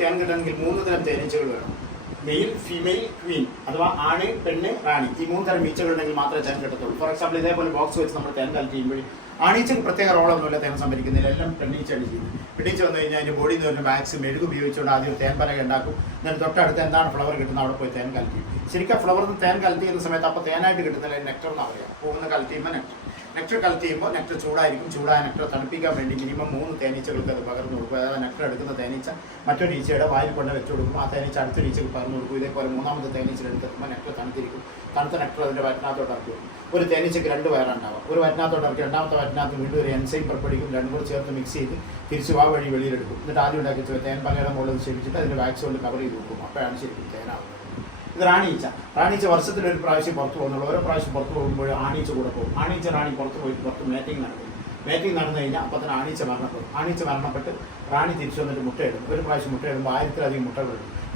തേൻ കിട്ടണമെങ്കിൽ മൂന്ന് തരം തേനീച്ചകൾ വേണം. മെയിൽ ഫീമെയിൽ ക്വീൻ അഥവാ ആണ് പെണ്ണ് റാണി. ഈ മൂന്ന് തരം ഈച്ചകൾ ഉണ്ടെങ്കിൽ മാത്രമേ തേൻ കിട്ടത്തുള്ളൂ. ഫോർ എക്സാമ്പിൾ ഇതേപോലെ ബോക്സ് വെച്ച് നമ്മൾ തേൻ ചെയ്യുമ്പോൾ ആണീച്ചക്ക് പ്രത്യേക റോളൊന്നുമില്ല തേൻ സംഭരിക്കുന്നില്ല എല്ലാം പെണ്ണീച്ചാണ് ചെയ്യുന്നത്. പെണ്ണീച്ച വന്നു കഴിഞ്ഞാൽ അതിന്റെ ബോഡിയിൽ നിന്ന് വാക്സ് മെഴുക് ഉപയോഗിച്ചുകൊണ്ട് ആദ്യം തേൻ പലക ഉണ്ടാക്കും. എന്നിട്ട് തൊട്ടടുത്ത് എന്താണ് ഫ്ലവർ കിട്ടുന്നത്? അവിടെ പോയി തേൻ കലത്തി ശരിക്കും ഫ്ലവറിൽ നിന്ന് തേൻ കലത്തി ചെയ്യുന്ന സമയത്ത് അപ്പോൾ തേനായിട്ട് കിട്ടുന്നില്ല നെക്ടർ എന്ന് പറയാം പോകുന്ന കലത്തിയുമ്പോൾ നെക്ടർ നെക്ടർ കളക്ട് ചെയ്യുമ്പോൾ നെക്ടർ ചൂടായിരിക്കും. ചൂടായ നെക്ടർ തണുപ്പിക്കാൻ വേണ്ടി മിനിമം മൂന്ന് തേനീച്ചകൾക്ക് അത് പകർന്നു കൊടുക്കും. അതായത് നെക്ടർ എടുക്കുന്ന തേനീച്ച മറ്റൊരു ഈച്ചയുടെ വായിൽ കൊണ്ട് വെച്ച് കൊടുക്കും. ആ തേനീച്ച അടുത്തൊരു ഈച്ചക്ക് പകർന്നു കൊടുക്കും. ഇതേപോലെ മൂന്നാമത്തെ തേനീച്ച എടുക്കുമ്പോൾ നെക്ടർ തണുത്തിരിക്കും. തണുത്ത നെക്ടർ അതിന്റെ വയറ്റിനകത്തോട്ട് ഇറക്കി ഒരു തേനീച്ചയ്ക്ക് രണ്ട് വയറുണ്ടാവും. ഒരു വയറ്റിനകത്തോട്ട് ഇറക്കി രണ്ടാമത്തെ വയറ്റിനകത്ത് വീണ്ടും ഒരു എൻസൈം പുറപ്പെടിക്കും രണ്ടും കൂടി ചേർത്ത് മിക്സ് ചെയ്ത് തിരിച്ച് വാ വഴി വെളിയിലെടുക്കും. എന്നിട്ട് ആദ്യം ഉണ്ടാക്കി തേൻ പലയുടെ മുകളിൽ ക്ഷമിച്ചിട്ട് അതിന്റെ വാക്സ് കൊണ്ട് കവർ ചെയ്ത് കൊടുക്കും അപ്പോഴാണ് ശരിക്കും തേനാവുന്നത് ഇത് റാണീച്ച റാണീച്ച വർഷത്തിൽ ഒരു പ്രാവശ്യം പുറത്തു പോകുന്നുള്ളൂ. ഓരോ പ്രാവശ്യം പുറത്തു പോകുമ്പോൾ ആണീച്ച കൂടെ പോകും. ആണീച്ച റാണി പുറത്ത് പോയി പുറത്ത് മേറ്റിംഗ് നടക്കും. മേറ്റിംഗ് നടന്നു കഴിഞ്ഞാൽ അപ്പം തന്നെ ആണീച്ച മരണപ്പെടും. ആണീച്ച മരണപ്പെട്ട് റാണി തിരിച്ചു വന്നിട്ട് മുട്ടയിടും ഒരു പ്രാവശ്യം മുട്ടയിടുമ്പോൾ ആയിരത്തിലധികം മുട്ട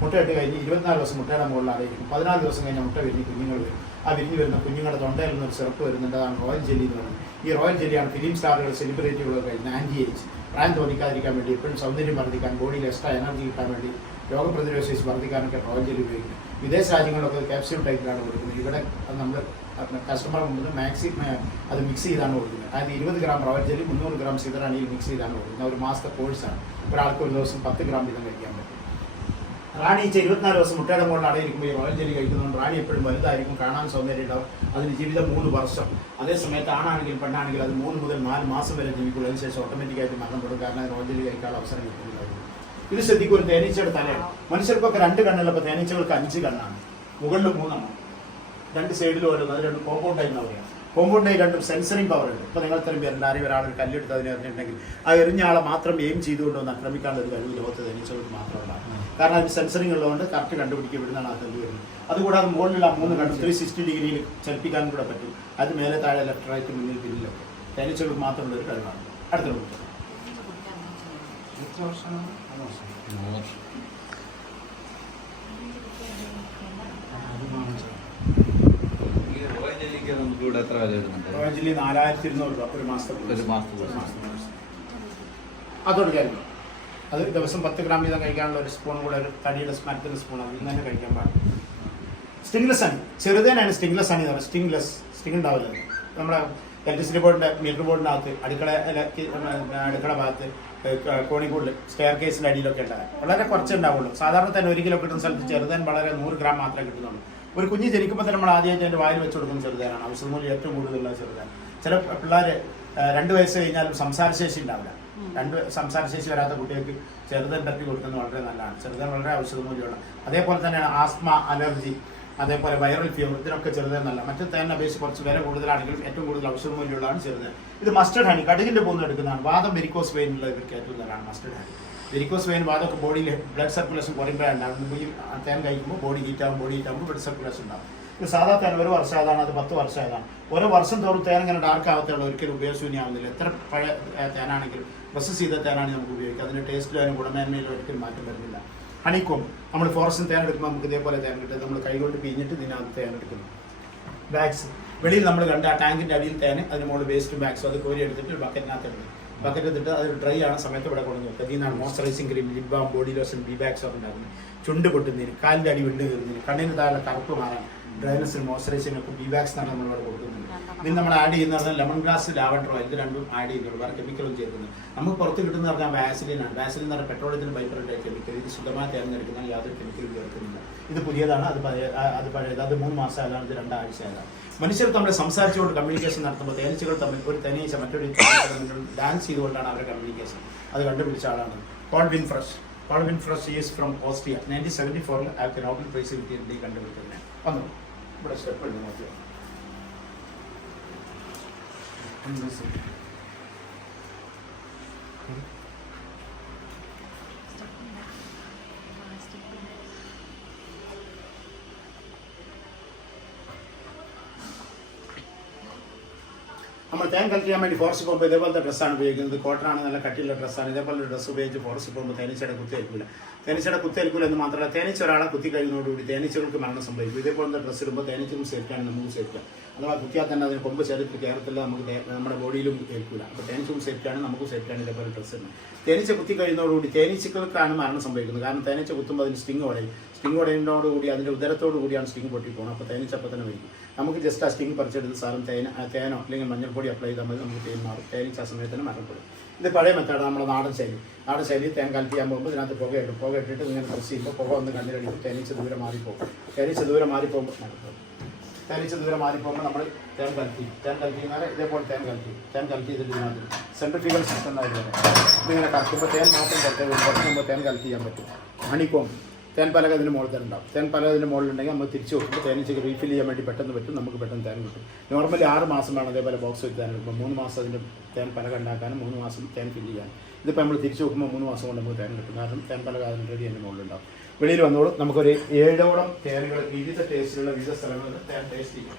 മുട്ടയിട്ട് കഴിഞ്ഞ് ഇരുപത്തിനാല് ദിവസം മുട്ടയുടെ മുകളിലായിരിക്കും പതിനാല് ദിവസം കഴിഞ്ഞാൽ മുട്ട വിരിഞ്ഞ് കുഞ്ഞുങ്ങൾ വരും. ആ വിരിഞ്ഞ് വരുന്ന കുഞ്ഞുങ്ങളുടെ തൊണ്ടയിൽ നിന്ന് ഒരു സിറപ്പ് വരുന്നുണ്ട്. അതാണ് റോയൽ ജെല്ലി എന്ന് പറയുന്നത്. ഈ റോയൽ ജെല്ലിയാണ് ഫിലിം സ്റ്റാറുകൾ സെലിബ്രിറ്റികളൊക്കെ കഴിക്കുന്നത് ആന്റി ഏജ്. പ്രായം തോന്നിക്കാതിരിക്കാൻ വേണ്ടി എപ്പോഴും സൗന്ദര്യം വർദ്ധിക്കാൻ ബോഡിയിൽ എക്സ്ട്രാ എനർജി കിട്ടാൻ വേണ്ടി രോഗപ്രതിരോധ ശേഷി വർദ്ധിക്കാനൊക്കെ റോയൽ ജെല്ലി ഉപയോഗിക്കുന്നത് വിദേശ രാജ്യങ്ങളിലൊക്കെ ക്യാപ്സ്യൂൾ ടൈപ്പിലാണ് കൊടുക്കുന്നത്. ഇവിടെ നമ്മൾ കസ്റ്റമർ മുമ്പിൽ മാക്സി അത് മിക്സ് ചെയ്താണ് കൊടുക്കുന്നത്. അതായത് ഇരുപത് ഗ്രാം റോയൽ ജെല്ലി മുന്നൂറ് ഗ്രാം സിതറാണിയിൽ മിക്സ് ചെയ്താണ് കൊടുക്കുന്നത്. ഒരു മാസത്തെ കോഴ്സാണ് ഒരാൾക്ക് ഒരു ദിവസം പത്ത് ഗ്രാം വീതം കഴിക്കാൻ പറ്റും. റാണി ഈച്ച ഇരുപത്തിനാല് ദിവസം മുട്ടയുടെ മുകളിൽ അടയിരിക്കുമ്പോൾ ഈ റോയൽ ജെല്ലി കഴിക്കുന്നതുകൊണ്ട് റാണി എപ്പോഴും വലുതായിരിക്കും കാണാൻ സൗന്ദര്യം ഉണ്ടാവും. അതിന് ജീവിതം മൂന്ന് വർഷം. അതേ സമയത്ത് ആണാണെങ്കിലും പെണ്ണാണെങ്കിലും അത് മൂന്ന് മുതൽ നാല് മാസം വരെ ജീവിക്കുള്ളൂ. അതിനുശേഷം ഓട്ടോമാറ്റിക്കായിട്ട് മരണപ്പെടും കാരണം റോയൽ ജെല്ലി കഴിക്കാനുള്ള അവസരം കിട്ടുന്നുണ്ടാവും ഇത് ശ്രദ്ധിക്കും ഒരു തേനീച്ചയുടെ തലയാണ് മനുഷ്യർക്കൊക്കെ രണ്ട് കണ്ണുള്ളപ്പോൾ തേനീച്ചകൾക്ക് അഞ്ച് കണ്ണാണ്. മുകളിൽ മൂന്നെണ്ണം. രണ്ട് സൈഡിലും ഓരോന്ന്. അത് രണ്ട് കോമ്പൗണ്ട് എന്ന് പറയാം. കോമ്പൗണ്ടായി രണ്ടും സെൻസറിങ് പവർ ഉണ്ട്. ഇപ്പൊ നിങ്ങൾ തരം പേരുണ്ട്. ആരെയും ഒരാൾ കല്ലെടുത്ത് അതിനെ എറിഞ്ഞിട്ടുണ്ടെങ്കിൽ ആ എറിഞ്ഞ ആളെ മാത്രം എയിം ചെയ്തുകൊണ്ട് ഒന്ന് ആക്രമിക്കാനുള്ള ഒരു കഴിവ് ലോകത്ത് തേനീച്ചകൾക്ക് മാത്രമല്ല കാരണം അതിന് സെൻസറിങ് ഉള്ളതുകൊണ്ട് കറക്റ്റ് കണ്ടുപിടിക്കപ്പെടുന്നതാണ് ആ കല്ല് വരുന്നത്. അതുകൂടാതെ മുകളിലുള്ള ആ മൂന്ന് കണ്ടു ത്രീ സിക്സ്റ്റി ഡിഗ്രിയിൽ ചലിപ്പിക്കാൻ കൂടെ പറ്റും. അത് മേലെ താഴെ ലെഫ്റ്റ് റൈറ്റ് മുന്നിൽ പിന്നിലൊക്കെ. തേനീച്ചകൾക്ക് മാത്രമുള്ള ഒരു കഴിവാണ്. അടുത്ത എത്ര വർഷമാണ്? നമുക്ക് ഇവിടെ എത്ര വില വരുന്നുണ്ട് റോയൽ നാലായിരത്തി ഇരുന്നൂറ് രൂപ ഒരു മാസത്തെ ഒരു മാസത്തെ ഒരു മാസത്തെ course. അതോട് കാര്യം. അത് ദിവസം പത്ത് ഗ്രാം വീതം കഴിക്കാനുള്ള ഒരു സ്പൂൺ കൂടെ ഒരു തടിയുടെ മരത്തിന്റെ സ്പൂൺ അതിൽ ഇന്ന് തന്നെ കഴിക്കാൻ പാടില്ല. സ്റ്റിംഗ്ലെസ് ആണ് ചെറുതേനാണ് സ്റ്റിംഗ്ലെസ് ആണ് പറയുന്നത്. സ്റ്റിംഗ്ലെസ് സ്റ്റിംഗ് ഉണ്ടാവില്ല. അത്. നമ്മുടെ ഇലക്ട്രിസിറ്റി ബോർഡിന്റെ മീറ്റർ ബോർഡിനകത്ത് അടുക്കള അടുക്കള ഭാഗത്ത് കോണിക്കൂടിൽ സ്റ്റെയർ കേസിന്റെ അടിയിലൊക്കെ ഉണ്ടാകാൻ വളരെ കുറച്ച് ഉണ്ടാവുള്ളൂ സാധാരണ തന്നെ ഒരു കിലോ കിട്ടുന്ന സ്ഥലത്ത് ചെറുതേൻ വളരെ നൂറ് ഗ്രാം മാത്രമേ കിട്ടുന്നുള്ളൂ. ഒരു കുഞ്ഞ് ജനിക്കുമ്പോൾ തന്നെ നമ്മൾ ആദ്യമായിട്ട് അതിന്റെ വായിൽ വെച്ച് കൊടുക്കുന്ന ചെറുതേനാണ്. ഔഷധമൂല്യം ഏറ്റവും കൂടുതലുള്ള ചെറുതേൻ. ചില പിള്ളേർ രണ്ട് വയസ്സ് കഴിഞ്ഞാലും സംസാരശേഷി ഉണ്ടാവില്ല. രണ്ട് സംസാരശേഷി വരാത്ത കുട്ടികൾക്ക് ചെറുതൻ തട്ടി കൊടുക്കുന്നത് വളരെ നല്ലതാണ്. ചെറുതൻ വളരെ ഔഷധമൂല്യമുള്ള അതേപോലെ തന്നെയാണ് ആസ്മ അലർജി. അതേപോലെ വൈറൽ ഫീവർ ഇതിനൊക്കെ ചെറുതെന്നല്ല. നല്ല മറ്റു തേനെ അപേക്ഷിച്ച് കുറച്ച് വില കൂടുതലാണെങ്കിലും ഏറ്റവും കൂടുതൽ ഔഷധമൂല്യമുള്ളതാണ് ചെറുത്. ഇത് മസ്റ്റർഡ് ഹണി കടുകിന്റെ പോകുന്ന എടുക്കുന്നതാണ്. വാദം വെരിക്കോസ് വെയിൻ ഉള്ള ഇവർക്ക് ഏറ്റവും നല്ലതാണ് മസ്റ്റർഡ് ഹണി വെരിക്കോസ് വെയിൻ വാദമൊക്കെ ബോഡിയിൽ ബ്ലഡ് സർക്കുലേഷൻ കുറയുമ്പോഴുണ്ടാകും ഈ തേൻ കഴിക്കുമ്പോൾ ബോഡി ഹീറ്റ് ആകും ബോഡി ഹീറ്റ് ആകുമ്പോൾ ബ്ലഡ് സർക്കുലേഷൻ ഉണ്ടാകും ഇത് സാധാ തേൻ ഒരു വർഷം അത് പത്ത് വർഷം ഏതാണ് ഓരോ വർഷം തോറും തേൻ ഇങ്ങനെ ഡാർക്ക് ആവത്തുള്ള ഒരിക്കലും ഉപയോഗശൂന്യമാവുന്നില്ല എത്ര പഴയ തേനാണെങ്കിലും പ്രൊസസ് ചെയ്ത തേനാണെങ്കിൽ നമുക്ക് ഉപയോഗിക്കാം. അതിന്റെ ടേസ്റ്റിലും ഗുണമേന്മയിലും ഒരിക്കലും മാറ്റം വരുന്നില്ല. ഹണിക്കോം. നമ്മൾ ഫോറസ്റ്റിൽ തേൻ എടുക്കുമ്പോൾ നമുക്ക് ഇതേപോലെ തേൻ കിട്ടും. നമ്മൾ കൈകൊണ്ട് പിഴിഞ്ഞിട്ട് ഇതിനകത്ത് തേൻ എടുക്കുന്നു. ബാഗ്സ് വെളിയിൽ നമ്മൾ കണ്ട ആ ടാങ്കിന്റെ അടിയിൽ തേന് അതിന് മുകളിൽ വേസ്റ്റും ബാഗ്സും അത് കോരി എടുത്തിട്ട് ഒരു ബക്കറ്റിനകത്ത് ഇടുന്നു. ബക്കറ്റ് എടുത്തിട്ട് അത് ഡ്രൈ ആണ്. സമയത്ത് ഇവിടെ കൊണ്ടു നോക്കുക ഇതിൽ നിന്നാണ് moisturising cream lip balm body lotion bee bags ഒക്കെ ഉണ്ടാക്കുന്നത്. ചുണ്ട് പൊട്ടുന്നതിന് കാലിന്റെ അടി വിണ്ട് കയറുന്നതിന് കണ്ണിന് താഴെ കറുപ്പ് മാറാൻ ഡ്രൈനസിന് മോയ്സ്ചറൈസിങ് ബിവാക്സ് എന്നാണ് നമ്മൾ ഇവിടെ കൊടുക്കുന്നത് ഇതിൽ നമ്മൾ ആഡ് ചെയ്യുന്നത് ലെമൺ ഗ്രാസ് ലാവൻഡർ ഓയിൽ ഇത് രണ്ടും ആഡ് ചെയ്യുന്നുള്ളൂ വേറെ കെമിക്കലും ചേർക്കുന്നത് നമുക്ക് പുറത്ത് കിട്ടുന്ന പറഞ്ഞാൽ വാസലിനാണ് വാസിലിൻ എന്ന് പറഞ്ഞാൽ പെട്രോളിയത്തിന് ബൈപ്പറേറ്റ് കെമിക്കൽ ഇത് ശുദ്ധമായി തിരഞ്ഞെടുക്കുന്ന യാതൊരു കെമിക്കലും ചേർക്കുന്നില്ല. ഇത് പുതിയതാണ്. അത് പഴയ അത് പഴയത്. അത് മൂന്ന് മാസം ആയതാണ്. ഇത് രണ്ടാഴ്ച ആയതാണ് മനുഷ്യർ തമ്മിൽ സംസാരിച്ചുകൊണ്ട് കമ്മ്യൂണിക്കേഷൻ നടത്തുമ്പോൾ തേനീച്ചകൾ തമ്മിൽ ഒരു തേനീച്ച മറ്റൊരു ഡാൻസ് ചെയ്തുകൊണ്ടാണ് അവരുടെ കമ്മ്യൂണിക്കേഷൻ അത് കണ്ടുപിടിച്ച ആളാണ് Paul von Frisch Paul von Frisch is from Austria nineteen seventy ഫോറിൽ അയാൾക്ക് നോബൽ പ്രൈസ് കിട്ടിയിട്ടുണ്ട് കണ്ടുപിടിക്കുന്നത് വന്നു? ഇവിടെ സ്റ്റെപ്പ് ഉണ്ട് നോക്കിയോ നമ്മൾ തേൻ കളക്ട് ചെയ്യാൻ വേണ്ടി ഫോറസ്റ്റ് പോകുമ്പോൾ ഇതേപോലത്തെ ഡ്രസ്സാണ് ഉപയോഗിക്കുന്നത്. കോട്ടൺ ആണ് നല്ല കട്ടിയുള്ള ഡ്രസ്സാണ് ഇതേപോലെ ഡ്രസ്സ് ഉപയോഗിച്ച് ഫോറസ്റ്റ് പോകുമ്പോൾ തേനീച്ചയുടെ കുത്തി വയ്ക്കില്ല തേനീച്ചയുടെ കുത്തിയേൽക്കില്ല എന്ന് മാത്രമല്ല തേനീച്ച ഒരാളെ കുത്തി കഴിയുന്നതോടുകൂടി തേനീച്ചകൾക്ക് മരണം സംഭവിക്കും. ഇതേപോലത്തെ ഡ്രസ്സ് ഇടുമ്പോൾ തേനീച്ചക്കും സേഫ്റ്റാണ് നമുക്ക് സേഫ്റ്റാണ് അഥവാ കുത്തിയാൽ തന്നെ അതിന് കൊമ്പ് ശരീരത്തിൽ കയറത്തില്ല നമുക്ക് നമ്മുടെ ബോഡിയിലും ഏൽക്കില്ല അപ്പോൾ തേനീച്ചക്കും സേഫ്റ്റാണ് നമുക്കും സേഫ്റ്റാണ് ഇതേപോലെ ഡ്രസ്സ് ഇടുന്നത്. തേനീച്ച കുത്തി കഴിയുന്നതോടുകൂടി തേനീച്ചകൾക്കാണ് മരണം സംഭവിക്കുന്നത്. കാരണം തേനീച്ച കുത്തുമ്പോൾ അതിന് സ്റ്റിങ് ഉടയും സ്റ്റിങ് ഉടയുന്നതോടുകൂടി അതിന്റെ ഉദരത്തോടു കൂടിയാണ് സ്റ്റിങ് പോകുന്നത് അപ്പോൾ തേനീച്ച അപ്പം തന്നെ വരും നമുക്ക് ജസ്റ്റ് ആ സ്റ്റിങ് പറിച്ചെടുത്ത് സാധനം തേന തേനോ അല്ലെങ്കിൽ മഞ്ഞൾപ്പൊടി അപ്ലൈ ചെയ്താൽ മതി. നമുക്ക് തേൻ മാറും. തേനീച്ച ആ തന്നെ മരണപ്പെടും ഇത് പഴയ മെത്തേഡ് നമ്മുടെ നാടൻ ശൈലി. നാടൻ ശൈലി തേൻ ചെയ്യാൻ പോകുമ്പോൾ ഇതിനകത്ത് പുക ഇട്ടു പുക ഇട്ടിട്ട് ഇങ്ങനെ പ്രസ് ചെയ്യുമ്പോൾ പുക ഒന്ന് കണ്ണിലടിക്കും. തേനീച്ച ദൂരെ മാറിപ്പോകും തേനീച്ച ദൂരെ മാറിപ്പോകുമ്പോൾ മരണപ്പെടും തേനീച്ച ദൂരെ മാറിപ്പോകുമ്പോൾ നമ്മൾ തേൻ കലക്കി. തേൻ കലക്കി എന്നാൽ ഇതേപോലെ തേൻ കലക്കി. തേൻ കലക്കി ചെയ്തിട്ട് സെൻട്രിഫിക്കൽ സിസ്റ്റം വരും ഇതിങ്ങനെ ഇപ്പോൾ തേൻ മാത്രം കുറച്ച് മുമ്പ് തേൻ കലക്കി ചെയ്യാൻ പറ്റും. ഹണിക്കോം തേൻ പലക അതിന്റെ മുകളിൽ തന്നെ ഉണ്ടാവും. തേൻ പലക അതിന്റെ മുകളിലുണ്ടെങ്കിൽ നമ്മൾ തിരിച്ച് കൊടുക്കുമ്പോൾ തേനീച്ചയ്ക്ക് റീഫിൽ ചെയ്യാൻ വേണ്ടി പെട്ടെന്ന് പറ്റും. നമുക്ക് പെട്ടെന്ന് തേൻ കിട്ടും. നോർമലി ആറ് മാസം വേണം അതേപോലെ ബോക്സ് വെച്ച് തേൻ കിട്ടുമ്പോൾ മൂന്ന് മാസം അതിന്റെ തേൻ പലക ഉണ്ടാക്കാനും മൂന്ന് മാസം തേൻ ഫില്ല് ചെയ്യാനും. ഇതിപ്പോൾ നമ്മൾ തിരിച്ച് നോക്കുമ്പോൾ മൂന്ന് മാസം കൊണ്ട് നമുക്ക് തേൻ കിട്ടും. കാരണം തേൻ പലക അതിന്റെ റെഡി അതിന്റെ മുകളിലുണ്ടാവും വെളിയിൽ വന്നോളും. നമുക്കൊരു ഏഴോളം തേനുകൾ വിവിധ ടേസ്റ്റിലുള്ള വിവിധ സ്ഥലങ്ങളിൽ തേൻ ടേസ്റ്റ് ചെയ്യാം.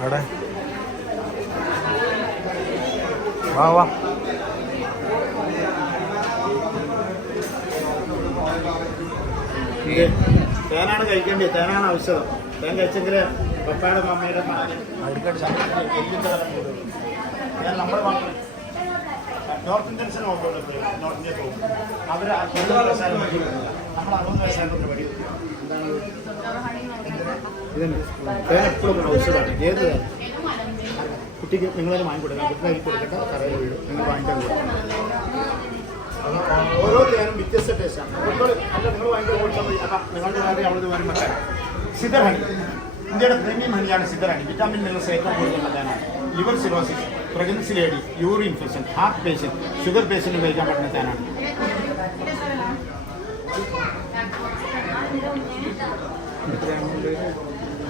അവിടെ. വാ വാ. തേനാണ് കഴിക്കേണ്ടത്. തേനാണ് ഔഷധം. തേൻ കഴിച്ചെങ്കിൽ പപ്പയുടെ മമ്മയുടെ നമ്മുടെ നോർത്ത് ഇന്ത്യൻസിന് നോക്കുള്ളൂ നോർത്ത് ഇന്ത്യ പോകും അവർ നമ്മൾ അറുപത് വയസ്സായപ്പോൾ വെടി എന്താണ്? ഇതിന് തേൻ എപ്പോഴും ഔഷധമാണ്. ഏത് തേൻ? കുട്ടിക്ക് നിങ്ങളത് വാങ്ങിക്കൊടുക്കാം കുട്ടിക്ക് കൊടുക്കട്ടെ. കറയിൽ വീഴും. നിങ്ങൾ വാങ്ങിക്കാൻ കൊടുക്കണം ഓരോ തേനും വ്യത്യസ്ത ടേസ്റ്റാണ് നിങ്ങൾ അല്ല നിങ്ങൾ വാങ്ങിക്കാൻ കൊടുത്താൽ മതി അതാ നിങ്ങളുടെ കാര്യം അവിടെ വരും മറ്റേ സിദ്ധർ ഹണി ഇന്ത്യയുടെ പ്രീമിയം ഹണിയാണ് സിദ്ധർ വിറ്റാമിൻ മിനറൽസ് ഏറ്റവും കൂടുതലുള്ള തേനാണ്. Liver cirrhosis pregnancy lady urine infection heart patient sugar patient ഉപയോഗിക്കാൻ പറ്റുന്ന തേനാണ്.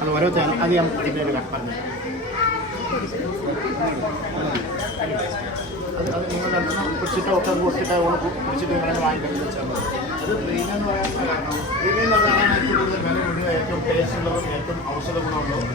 അത് ഓരോ ചാനൽ അത് ഞാൻ പിന്നീട് പറഞ്ഞു. അത് എന്ന് കാരണം ഏറ്റവും ഏറ്റവും ഔഷധ ഗുണമുള്ളതും.